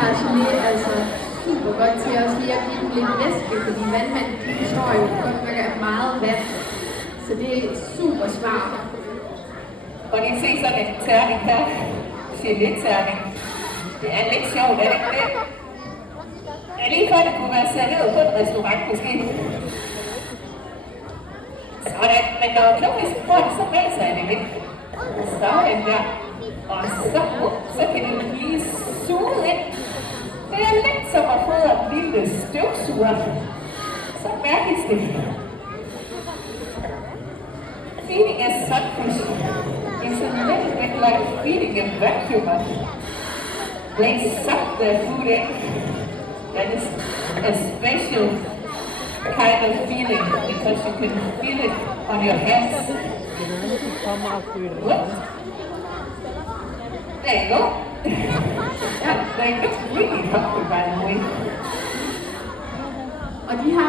her gelé altså super godt til også lige at give den lidt væske, fordi vandmænd består jo godt nok af meget vand. Så det er super smart. Og I se sådan en terning her, gelé-terning. Det er lidt sjovt, er det ikke det? Ja, lige før det kunne være serveret på en restaurant måske. Sådan, men når klubfisken får det, så melder sig det lidt. Sådan der. Og så kan det blive suget ind. Det er lidt som at få en lille støvsuger. Så mærkes det. Feeding a sunfish is a little bit like feeding a vacuum. They suck their food in. That is a special kind of feeling because you can feel it on your hands. What? There you go. Yeah, they look really hungry by the way. Og de har